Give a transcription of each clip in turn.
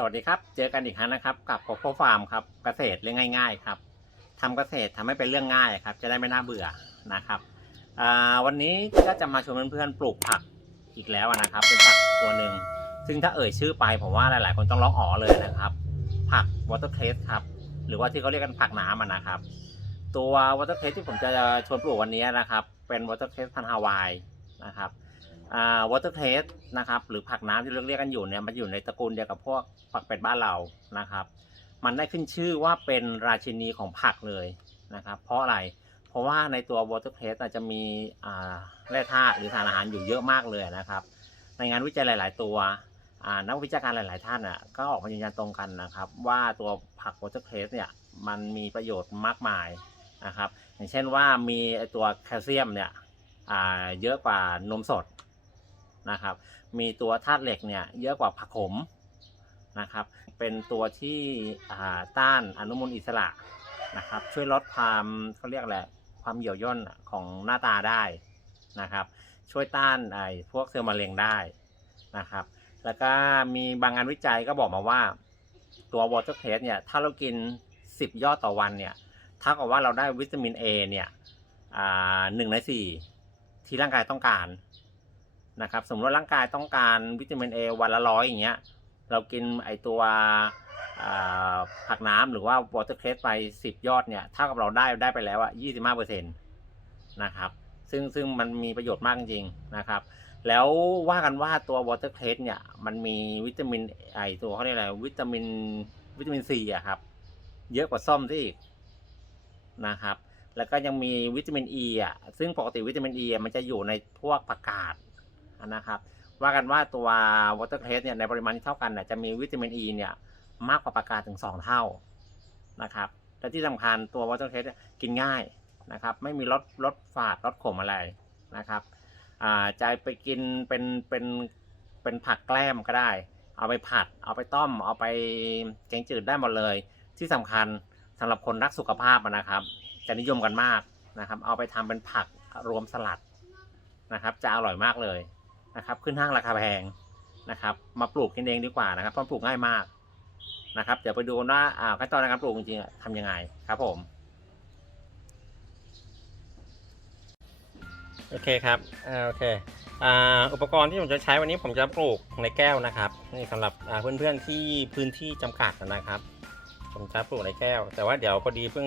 สวัสดีครับ เจอกันอีกครั้งนะครับ กับโคโค่ฟาร์มครับเกษตรเรื่องง่าย ๆ ครับทำเกษตรทำให้เป็นเรื่องง่ายครับ จะได้ไม่น่าเบื่อนะครับวันนี้ก็จะมาชวนเพื่อนๆปลูกผักอีกแล้วนะครับ เป็นผักตัวหนึ่งซึ่งถ้าเอ่ยชื่อไปผมว่าหลายๆ คนต้องร้องอ๋อเลยนะครับ ผักวอเตอร์เคสครับ หรือว่าที่เขาเรียกกันผักน้ำอะนะครับ ตัววอเตอร์เคสที่ผมจะชวนปลูกวันนี้นะครับ เป็นวอเตอร์เคสพันฮาวายนะครับ วอเตอร์เทสนะครับหรือผักน้ำที่เราเรียกกันอยู่เนี่ยมันอยู่ในตระกูลเดียวกับพวกผักเป็ดบ้านเรานะครับ มันได้ขึ้นชื่อว่าเป็นราชินีของผักเลยนะครับเพราะอะไรเพราะว่าในตัววอเตอร์เทสจะมีแร่ธาตุหรือสารอาหารอยู่เยอะมากเลยนะครับ ในงานวิจัยหลาย ๆ ตัวอ่านักวิชาการหลาย ๆ ท่านอะก็ออกมายืนยันตรงกันนะครับ ว่าตัวผักวอเตอร์เทสเนี่ยมันมีประโยชน์มากมายนะครับ อย่างเช่นว่ามีตัวแคลเซียมเนี่ยเยอะกว่านมสด นะครับ มีตัวธาตุเหล็กเนี่ยเยอะกว่าผักขมนะครับ เป็นตัวที่ต้านอนุมูลอิสระนะครับ ช่วยลดความเขาเรียกอะไรความเหี่ยวย่นของหน้าตาได้นะครับ ช่วยต้านไอ้พวกเซลล์มะเร็งได้นะครับ แล้วก็มีบางงานวิจัยก็บอกมาว่า ตัววอเตอร์เพสเนี่ยถ้าเรากิน 10 ยอดต่อวันเนี่ยเท่ากับว่าเราได้วิตามิน A เนี่ยหนึ่งในสี่ที่ร่างกายต้องการ นะครับ สมมติว่าร่างกายต้องการวิตามิน A วันละร้อยอย่างเงี้ย เรากินไอตัวผักน้ำหรือว่าวอเตอร์เคสไป 10 ยอดเนี่ยเท่ากับเราได้ได้ไปแล้วอะ25เปอร์เซ็นต์นะครับ ซึ่งซึ่งมันมีประโยชน์มากจริงนะครับ แล้วว่ากันว่าตัววอเตอร์เคสเนี่ยมันมีวิตามินไอตัวเขาเรียกอะไรวิตามินวิตามินซีอะครับ เยอะกว่าส้มซะอีกนะครับ แล้วก็ยังมีวิตามินอ e ีอะซึ่งปกติวิตามินอ e ีมันจะอยู่ในพวกผักกาด นะครับว่ากันว่าตัววอเตอร์เคสเนี่ยในปริมาณที่เท่ากันน่ะจะมีวิตามินอ e ีเนี่ยมากกว่าปลากาถึง 2 เท่านะครับและที่สำคัญตัววอเตอร์เคสกินง่ายนะครับไม่มีรสรสฝาดรสขมอะไรนะครับอ่าจะไปกินเป็นเป็นเป็นผักแกล้มก็ได้ เอาไปผัด เอาไปต้ม เอาไปแกงจืดได้หมดเลย ที่สำคัญสำหรับคนรักสุขภาพนะครับ จะนิยมกันมากนะครับ เอาไปทำเป็นผักรวมสลัดนะครับ จะอร่อยมากเลย นะครับ ขึ้นห้างราคาแพงนะครับ มาปลูกกินเองดีกว่านะครับเพราะปลูกง่ายมากนะครับ เดี๋ยวไปดูกันว่าอ่าขั้นตอนในการปลูกจริงๆทำยังไงครับผมโอเคครับอ่าโอเคอ่าอุปกรณ์ที่ผมจะใช้วันนี้ผมจะปลูกในแก้วนะครับนี่สำหรับอ่าเพื่อนๆที่พื้นที่จำกัดนะครับ ผมจะปลูกในแก้ว แต่ว่าเดี๋ยวพอดีเพิ่ง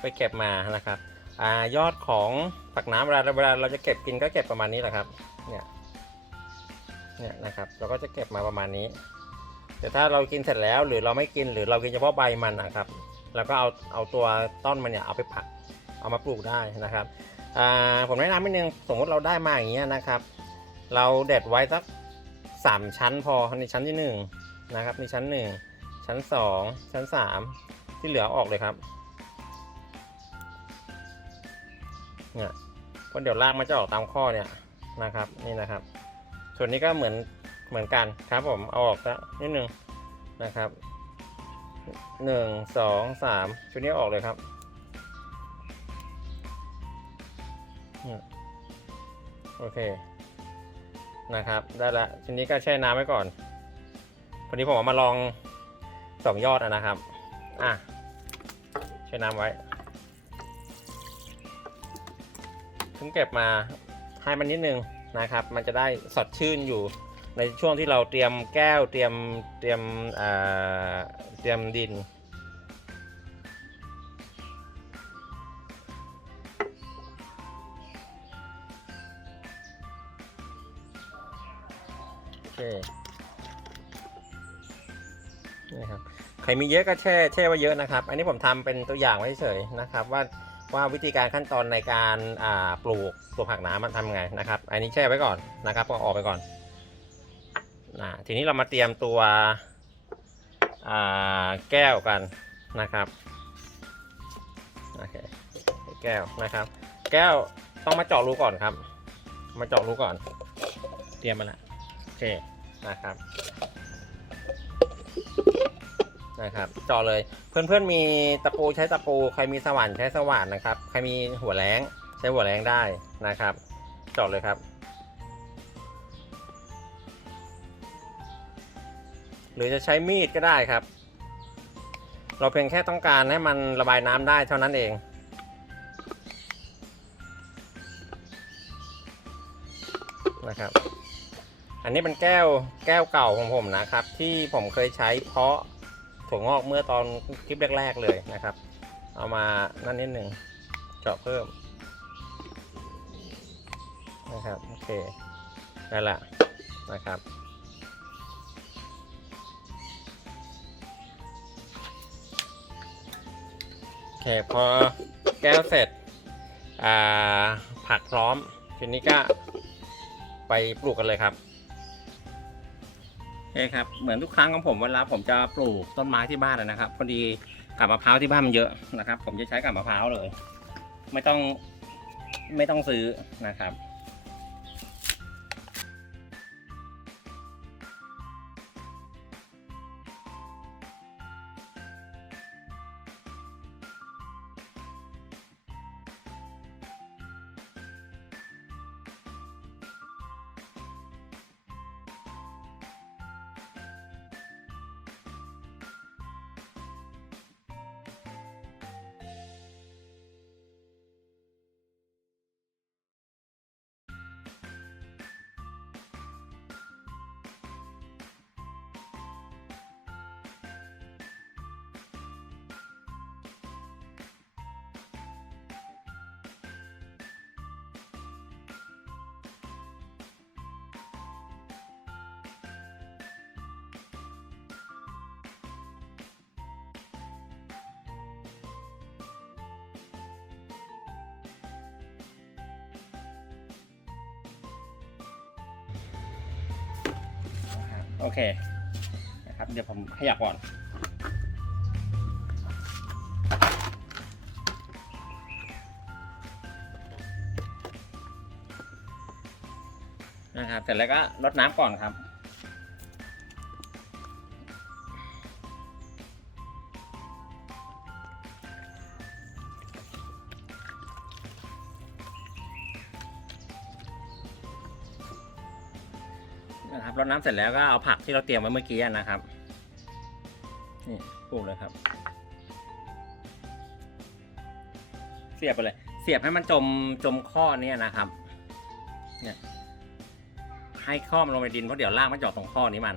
ไปเก็บมานะครับอ่ายอดของผักน้ำเวลาเวลาเราจะเก็บกินก็เก็บประมาณนี้แหละครับเนี่ย เนี่ยนะครับ เราก็จะเก็บมาประมาณนี้ แต่ถ้าเรากินเสร็จแล้วหรือเราไม่กินหรือเรากินเฉพาะใบมันนะครับเราก็เอาเอาตัวต้นมันเนี่ยเอาไปผักเอามาปลูกได้นะครับผมแนะนำนิดนึงสมมติเราได้มาอย่างเงี้ยนะครับ เราเด็ดไว้สักสามชั้นพอในชั้นที่หนึ่งนะครับในชั้นหนึ่งชั้นสองชั้นสามที่เหลือออกเลยครับเนี่ยเพราะเดี๋ยวรากมันจะออกตามข้อเนี่ยนะครับนี่นะครับ ส่วนนี้ก็เหมือนเหมือนกันครับผมเอาออกแล้วนิดนึงนะครับหนึ่งสองสามชุดนี้ออกเลยครับโอเคนะครับ ได้ละชุดนี้ก็แช่น้ำไว้ก่อนพอดีผมเอามาลองสองยอดนะครับ อะแช่น้ำไว้เพิ่งเก็บมาให้มันนิดนึง นะครับ มันจะได้สดชื่นอยู่ในช่วงที่เราเตรียมแก้วเตรียมเตรียมเตรียมดิน โอเคนี่ครับใครมีเยอะก็แช่แช่ไว้เยอะนะครับ อันนี้ผมทำเป็นตัวอย่างไว้เฉยนะครับว่า ว่าวิธีการขั้นตอนในการาปลูกตัวผักน้ำมันทำไงนะครับ อันนี้แช่ไว้ก่อนนะครับ ก็ออกไปก่อนนะทีนี้เรามาเตรียมตัวแก้วกันนะครับโอเคแก้วนะครับ แก้วต้องมาเจาะรูก่อนครับ มาเจาะรูก่อน เตรียมมาละโอเคนะครับ นะครับจาะเลยเพื่อนๆมีตะปูใช้ตะปูใครมีสว่านใช้สว่านนะครับ ใครมีหัวแรงใช้หัวแรงได้นะครับจาะเลยครับ หรือจะใช้มีดก็ได้ครับ เราเพียงแค่ต้องการให้มันระบายน้ำได้เท่านั้นเองนะครับอันนี้เป็นแก้วแก้วเก่าของผมนะครับ ที่ผมเคยใช้เพาะ ถั่วงอกเมื่อตอนคลิปแรก ๆเลยนะครับ เอามานั่นนิดหนึ่งเจาะเพิ่มนะครับโอเคนั่นแหละนะครับโอเคพอแก้วเสร็จอ่าผักพร้อมทีนี้ก็ไปปลูกกันเลยครับ โอเคครับเหมือนทุกครั้งของผมเวลาผมจะปลูกต้นไม้ที่บ้านนะครับพอดีกับมะพร้าวที่บ้านมันเยอะนะครับ ผมจะใช้กับมะพร้าวเลย ไม่ต้องไม่ต้องซื้อนะครับ โอเคนะครับเดี๋ยวผมขยับก่อน นะครับเสร็จแล้วก็รดน้ำก่อนครับ นะครับรดน้ำเสร็จแล้วก็เอาผักที่เราเตรียมไว้เมื่อกี้นะครับ นี่ปลูกเลยครับ เสียบไปเลย เสียบให้มันจมจมข้อเนี้นะครับ เนี่ยให้ข้อมันลงไปดินเพราะเดี๋ยวรากมันเจาะตรงข้อนี้มัน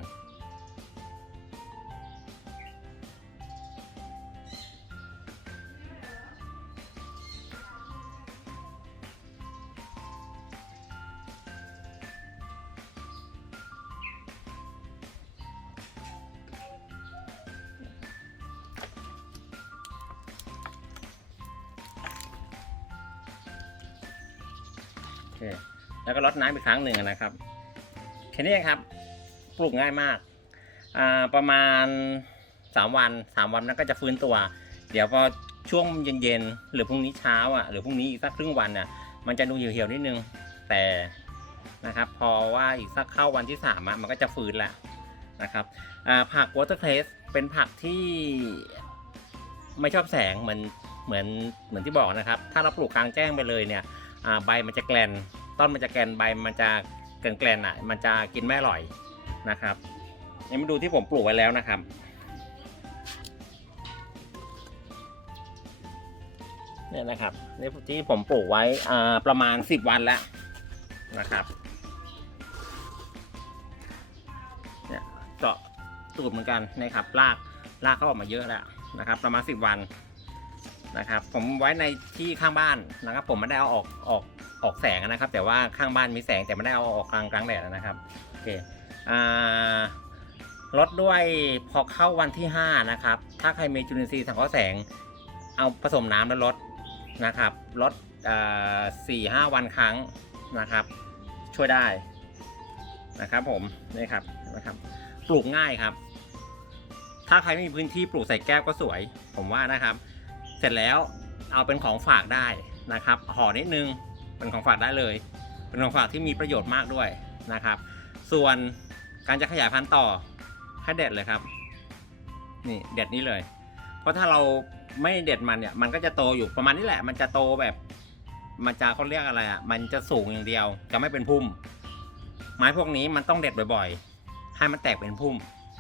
แล้วก็รดน้ำอีกครั้งหนึ่งนะครับแค่นี้ครับ ปลูกง่ายมากาประมาณสามวันสามวันนั้นก็จะฟื้นตัว เดี๋ยวพอช่วงเย็นๆหรือพรุ่งนี้เช้าอะหรือพรุ่งนี้อีกสักครึ่งวันน่ะมันจะดูเหี่ยวๆนิดนึง แต่นะครับ พอว่าอีกสักเข้าวันที่สามอะมันก็จะฟื้นแล้วนะครับผักวอเตอร์เคลสเป็นผักที่ไม่ชอบแสงเหมือนเหมือนเหมือนที่บอกนะครับ ถ้าเราปลูกกลางแจ้งไปเลยเนี่ย ใบมันจะแกลนต้นมันจะแกลนใบมันจะแกลนแกลนๆอะ มันจะกินไม่อร่อยนะครับยังมาดูที่ผมปลูกไว้แล้วนะครับ เนี่ยนะครับนี่ที่ผมปลูกไว้อ่าประมาณสิบวันแล้วนะครับเนี่ยเจาะตูดเหมือนกันนะครับรากรากเขาออกมาเยอะแล้วนะครับ ประมาณสิบวัน นะครับ ผมไว้ในที่ข้างบ้านนะครับ ผมไม่ได้เอาออกออกออกแสงนะครับ แต่ว่าข้างบ้านมีแสงแต่ไม่ได้เอาออกกลางกลางแดดนะครับโอเคอ่าลดด้วยพอเข้าวันที่ 5 นะครับ ถ้าใครมีจุลินทรีย์สังเคราะห์แสง เอาผสมน้ำแล้วลดนะครับลดสี่ห้าวันครั้งนะครับ ช่วยได้นะครับผมนี่ครับนะครับ ปลูกง่ายครับ ถ้าใครไม่มีพื้นที่ปลูกใส่แก้วก็สวย ผมว่านะครับ สร็จแล้วเอาเป็นของฝากได้นะครับห่อนิดนึงเป็นของฝากได้เลย เป็นของฝากที่มีประโยชน์มากด้วยนะครับ ส่วนการจะขยายพันธุ์ต่อให้เด็ดเลยครับ นี่เด็ดนี้เลย เพราะถ้าเราไม่เด็ดมันเนี่ยมันก็จะโตอยู่ประมาณนี้แหละ มันจะโตแบบมันจะเขาเรียกอะไรอะมันจะสูงอย่างเดียวจะไม่เป็นพุ่ม ไม้พวกนี้มันต้องเด็ดบ่อยๆ ให้มันแตกเป็นพุ่ม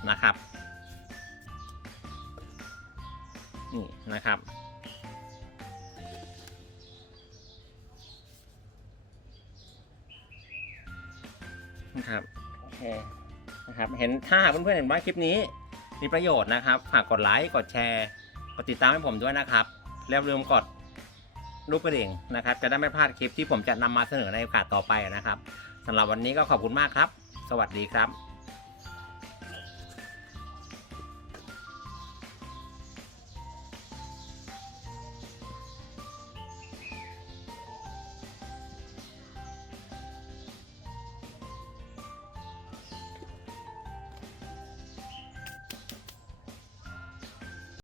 นะครับนี่นะครับ นะครับโอเคนะครับเห็นถ้าหากเพื่อนๆเห็นว่าคลิปนี้มีประโยชน์นะครับ ฝากกดไลค์กดแชร์กดติดตามให้ผมด้วยนะครับแล้วลืมกดรูปกระดิ่งนะครับ จะได้ไม่พลาดคลิปที่ผมจะนำมาเสนอในโอกาสต่อไปนะครับสำหรับวันนี้ก็ขอบคุณมากครับ สวัสดีครับ